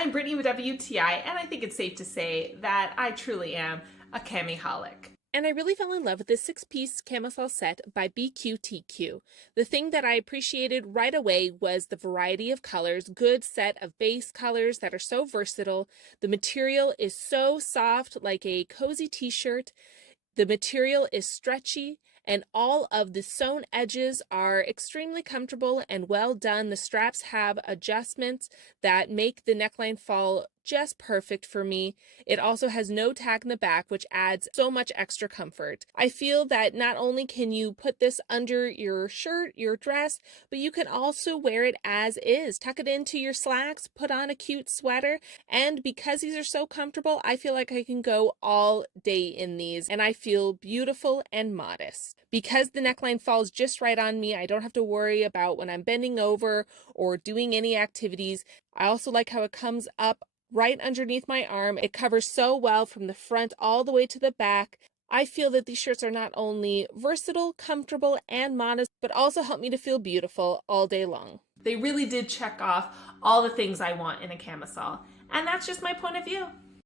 I'm Brittany with WTI, and I think it's safe to say that I truly am a camiholic. And I really fell in love with this 6-piece camisole set by BQTQ. The thing that I appreciated right away was the variety of colors, good set of base colors that are so versatile. The material is so soft, like a cozy t-shirt. The material is stretchy, and all of the sewn edges are extremely comfortable and well done. The straps have adjustments that make the neckline fall just perfect for me. It also has no tag in the back, which adds so much extra comfort. I feel that not only can you put this under your shirt, your dress, but you can also wear it as is. Tuck it into your slacks, put on a cute sweater, and because these are so comfortable, I feel like I can go all day in these, and I feel beautiful and modest. Because the neckline falls just right on me, I don't have to worry about when I'm bending over or doing any activities. I also like how it comes up right underneath my arm. It covers so well from the front all the way to the back. I feel that these shirts are not only versatile, comfortable, and modest, but also help me to feel beautiful all day long. They really did check off all the things I want in a camisole, and that's just my point of view.